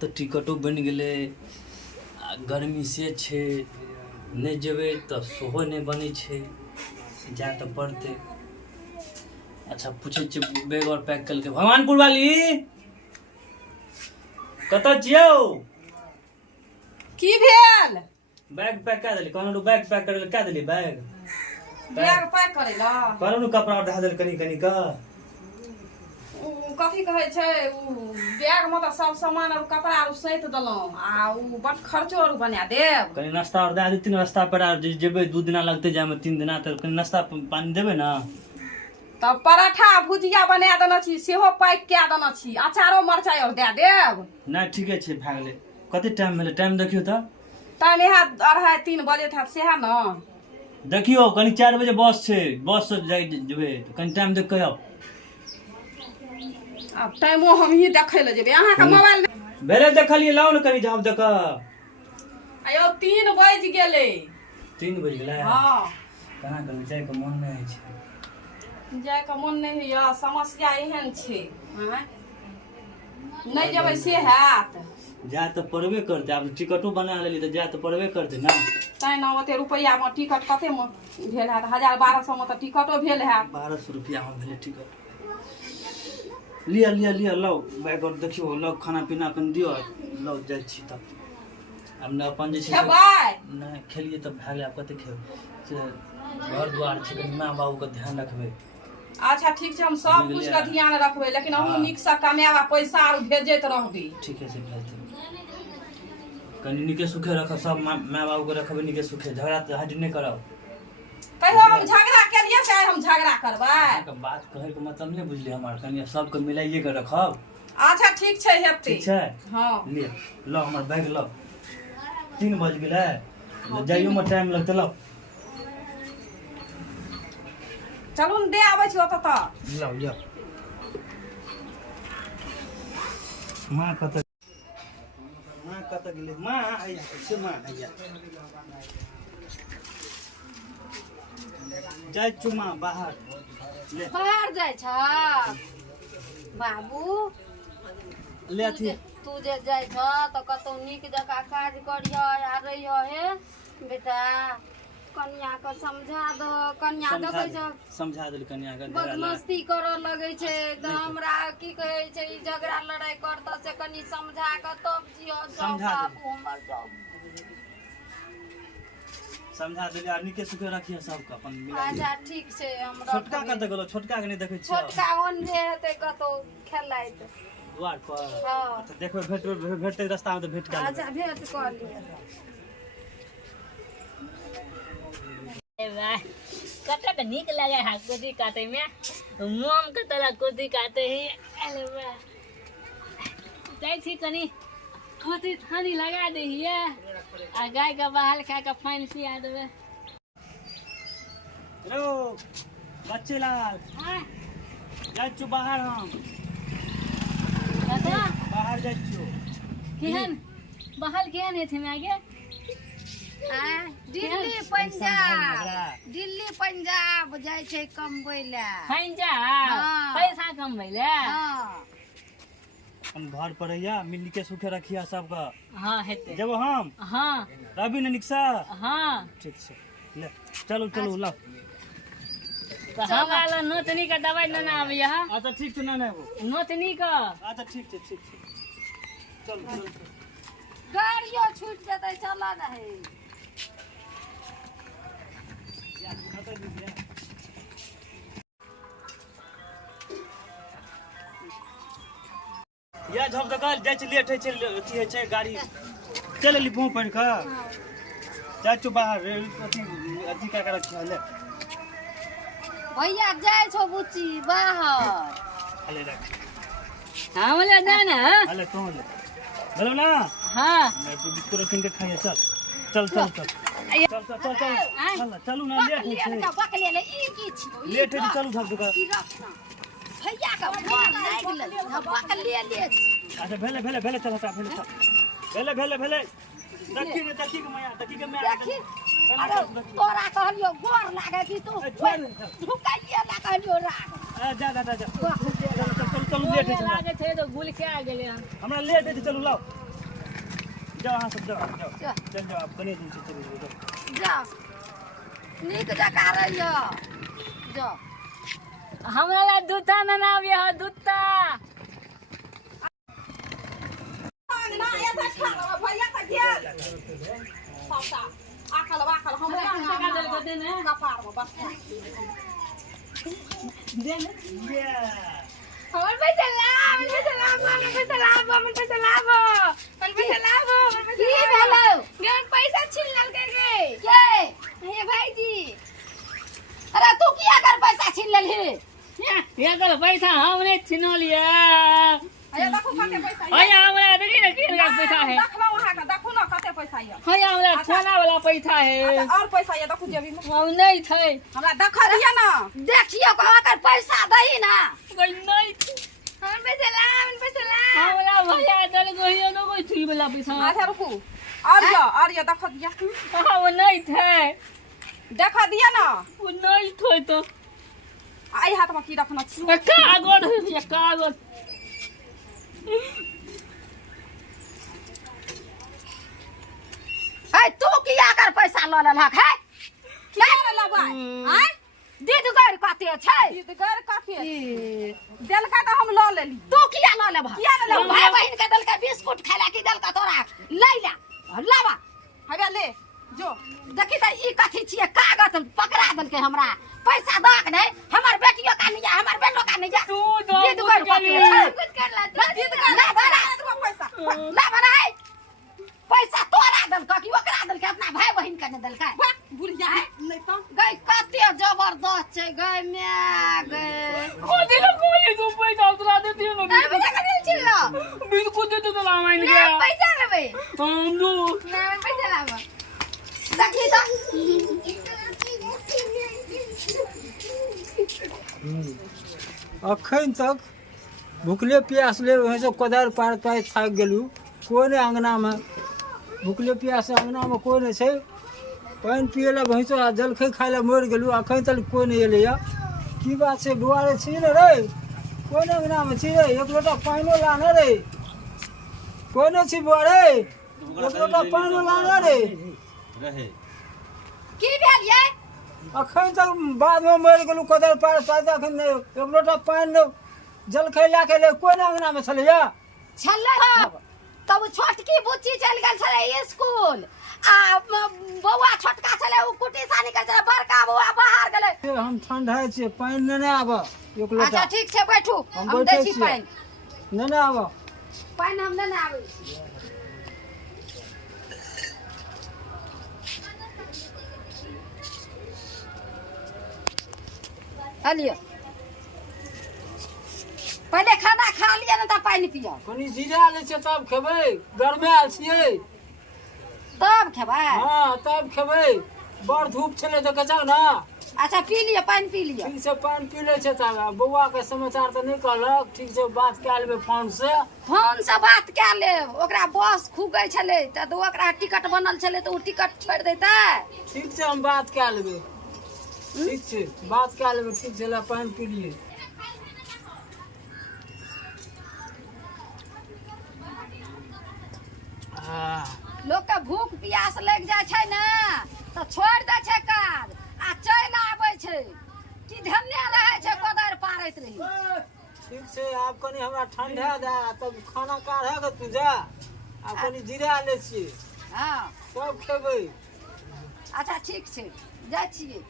तो टिकटो बन गए गर्मी से छे नहीं जेबे तो सोहो नहीं बनी छे जा तो पड़ते। अच्छा पूछे बैग और पैक करके भगवानपुर वाली कत जियो की भेल बैग पैक कर देली कहनो बैग पैक करे क्या देली बैग पैक करे ला कहनो कपड़ा उठा देल कनी कनी का कथी कहे छै बैग में तो सब सामान और कपड़ा और सहित दलो आ बट खर्चो और बना देब कनी नाश्ता और दे देती रास्ता पर जेबे 2 दिन लगते जाए में 3 दिन तो कनी नाश्ता पानी देबे ना तब पराठा भुजिया बना देना छी सेहो पैक क्या देना छी अचारो मरचाई और दे देब ना ठीके छै भ गेले कते टाइम भेले टाइम देखियो त टाइम है 2:30-3 बजे था सेहा न देखियो कनी 4 बजे बस छै बस से जाई जेबे तो कनी टाइम देख के आओ अब टाइमो हम ही देखै ले जेबे अहाँ का मोबाइल भेले देखलिए लाओ न कनी जाम देख आयो 3 बज गेले 3 बज गेले हां कना कनी जाय के मन नहीं छै जाय के मन नहीं है समस्या एहन छै हां नहीं जेबै से हैत जा तो पड़बे करते अब टिकटो बना लेली तो जा तो पड़बे करते ना तै न ओते रुपैया में टिकट कते में भेल हैत 1000-1200 में तो टिकटो भेल हैत 1200 रुपया में भेले टिकट लिया लिया लिया लो बैग और देखियो लो खाना पीना अपन दियो लो जाय छी तब हमने अपन जे छै खेबै नहीं खेलिए तब भाग गया कते खेब से घर द्वार छै कनी मां बाबू के ध्यान रखबे अच्छा ठीक छै हम सब कुछ का ध्यान रखबै लेकिन हम निक से कमावा पैसा और भेजैत रहबी ठीक है से भेज दे कनी निके सुखे रख सब मां बाबू के रखबे निके सुखे झगड़ा तो हट नहीं करब कहियो हम झगड़ा केलिए से हम झगड़ा करबै के बात कहे के मतलब नहीं बुझली हमार कनी सब के मिलाइए के रखब अच्छा ठीक छै हेतै ठीक छै हां ले लो हमर बैग लो 3 बज गेलै जाइयो में टाइम लगते लो चलू न दे आबै छी ओत त लो लो मां कत गेलै मां आया से मां आया जाय चुमा बाहर ले बाहर जाय छ बाबू ले अथी तू जे जाय छ त कतौ नीक जका काज करियो आ रहियो हे बेटा कन्या के समझा दो कन्या देखै छ समझा देल कन्या के बदमस्ती करऽ लगै छै त हमरा की कहै छै ई झगड़ा लड़ाई करत से कनी समझा के तब जियो समझा बाबू हमर सब समझा देली आदमी के सुखे रखिए सबके अपन मिला अच्छा ठीक छै हमरा छोटका कत गेलो छोटका के नहीं देखै छी छोटका ओन्ने हेतै कतौ खेलाइत द्वार पर हां तो देखो भेटते रास्ता में तो भेट गेल अच्छा भेट कर लिया कतक नीक लगे है कोदी काटे में मोम के तरह कोदी काटे ही अरे वाह जाई थी कनी कोदी थानी लगा दे हिए आ गाय का बहाल खा के पानी पिया देबे रो बच्चे लाल हां जाय छु बाहर हम दादा बाहर जाय छु केहन बहाल केहन है थे आगे दिल्ली पंजाब जाय छै कमबै ले पैंजा हाँ। पैसा कमबै ले हम घर पर रहिया मिल के सुखे रखिया सबका हां हेते जब हम हां रवि ने निक्सा हां ठीक से ले चलो चलो ला तो हमारा नोतनी का दवाई लेना आवे यहां अच्छा ठीक छै ना ना वो नोतनी का अच्छा ठीक छै चल चल गाड़ियो छूट जेतै चला नहीं या झप दकल जाय छै लेट है छै अथी है छै गाड़ी चल ली पहुंच पर का जा छु बाहर अथी अथी का कर रखिया ले भैया जाय छो बुच्ची बाहर अले रख हमले ना ना अले तो ले बोलो ना हां मैं तो बिस्कुट रख के खाइए चल चल चल चल चल चल चल चल चलू ना लेट है का बकले ले ई की छी लेट है चलू झप दकल भैया का फोन लाग गेल बकले ले अच्छा भेले भेले भेले चल हटा भेले चल भेले भेले देखी के मैया देखी अरे तोरा कहलियो गोर लागे कि तू झुकाइए ना कहलियो राग जा जा जा चल चल लेट है लागे थे तो गुल के आ गेले हमरा लेट है चलू लाओ जाओ अहाँ सब जाओ जाओ जा। चल जाओ आप कने दिन से चले जाओ जा नीक जका रहियो जा हमरा ला दूता न आवे ह दूता ना ये तो खा भैया का गेल सबटा आखल हमरे का दल को देने कपार में बस देने हमर पैसा लाभ हमर पैसा लाभ हमर पैसा लाभ हमर पैसा लाभ हमर पैसा लाभ की भेलो गेन पैसा छीन लेलकै के हे भाईजी अरे तू किया कर पैसा छीन लेलही ये कर पैसा हमने छीन लिया अरे देखो कते पैसा है अया हमरा देखी ना किन का पैसा है देखलो वहां का देखो ना कते पैसा है हया हमरा खाना वाला पैसा है और पैसा है देखो जेबी में हम नहीं थे हमरा देखा दिया ना देखियो को कर पैसा दही ना कोई नहीं थे हमर पैसा लाभ हमरा भैया दल गइयो न कोई थी वाला पैसा आधा रुकू और ये देखा दिया हम नहीं थे देखा दिया ना वो नहीं थे तो आई हाथ में की रखना छी कागज है ये कागज है तू किया कर पैसा ल लेलक है क्या रे लबाई हैं दीद कर कते छै ईदगर काफी देल का तो हम ल लेली तू किया ल लेबा किया न लेबा? भाई बहन के दल के बिस्कुट खाला की दल का तोरा लैला लावा हबे ले जो देखी त ई कथि छिए कागज पकड़ा दल के हमरा पैसा दाक नै हमर बेटियो का नहीं हमर बेटो का नहीं तू दो दीद कर कते छै कुछ कर ला दीद कर ला बड़ा पैसा ला बड़ा है पैसा तोरा दल का की ओकरा दल के अपना भाई बहन के दल का बुढ़िया है नहीं तो गई कते जबरदस्त छै गई मैं गई खोदे ना कोई तू पैसा उतरा देती है ना पैसा का दिल छिल्लो बिल्कुल दे तो लाइन ना गया पैसा लेबै हम दो ना पैसा लावा देखी तो अखन तक भूखले प्यासले वैसे कोदार पार पाइ थाकि गेलू कोई नहीं अंगना में भूखले प्यास अंगना में कोई नहीं छै पानि पिए ला भैंसो आ जलखै खाइ ला मरि गेलू अखन तक कोई नहीं एलैया की बात छै दुआरे छी ने रे कोई नहीं अंगना में छी रे एक लोटा पानिओ लाने रे कोई नहीं छी बुआ रे एक लोटा पानिओ लाने रे की भेल ये अखन तक बाद में मरि गेलू कोदार पार पाइ अखन नहीं एक लोटा पानि नहीं जलखै ला के ले कोई नहीं अंगना में छलैया छल्ले तब छोटकी बुच्ची चल गेल छले स्कूल आ बौआ छोटका छले उ कुटी सानी के छले बड़का बौआ बाहर गेले हम ठंडा छियै पानि नहीं आब एक लोटा अच्छा ठीक छै बैठू हम हम दै बैठे छी छियै। पानि नहीं आब पानि हम नहि आबै छी लियो पहले खाना खा लिया ना तब पानी पियो कनी जीरा ले छै तब खेबै गरमे आयल छियै तब खेबै हाँ तब खेबै बड़ धूप छलै तऽ कचा ना अच्छा पी लियो पानी पी लियो ठीक छै पानि पी लै छै तब बौआ के समाचार तऽ नहीं कहलक ठीक छै बात कए लेबै फोन से फोन से बात कए ले ओकरा बस खुगै छलै तऽ ओकरा टिकट बनल छलै तऽ उ टिकट छोड़ि देतै ठीक छै हम बात कए लेबै ठीक छै बात कए लेबै ठीक छै ला पानि पी लियै लोग के भूख प्यास लग जाय छै ने तऽ छोड़ि दै छै काज आ चलि आबै छै कि धन्य रहै छै कोदारि पारैत रही ठीक छै आब कनी हमरा ठंडा दे तब खाना काढ़े के तू जा आब कनी जीरा ले छियै हाँ तब खेबै अच्छा ठीक छै जाइ छियै